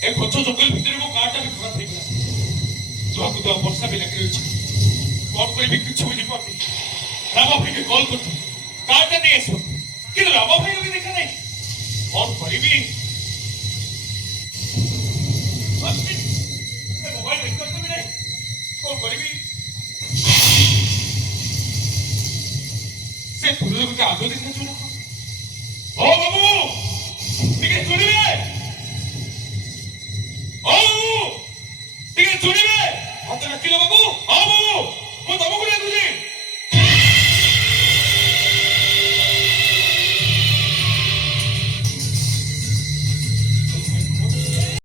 ଏ ଗଛ ଜଙ୍ଗଲ ଭିତରେ ମୋ କାର୍ଟା ବି ଖରାପ ହେଇଗଲା। ଧୁଆକୁ ଧୁଆ ବର୍ଷା ବି ଲାଗି ରହିଛି। କଣ କରିବି କିଛି ବୁଝିପାରୁନି। ରାମ ଭାଇକି କଲ୍ କରୁଛି କାର୍ଟା ନେଇ ଆସିବ, କିନ୍ତୁ ରାମ ଭାଇକୁ ବି ଦେଖା ନାହିଁ। କଣ କରିବି? ମୋବାଇଲ ରିଚାର୍ଜ ବି ନାହିଁ, କଣ କରିବି? ସେ ଦୂରରୁ ଗୋଟେ ଆଲୁ ଦେଖାଯିବ ନା? ଓ ବାବୁ ଟିକେ ଶୁଣିବେ, ଓ ବାବୁ ଟିକେ ଶୁଣିବେ, ହାତ ଡାକିଲ ବାବୁ, ହଁ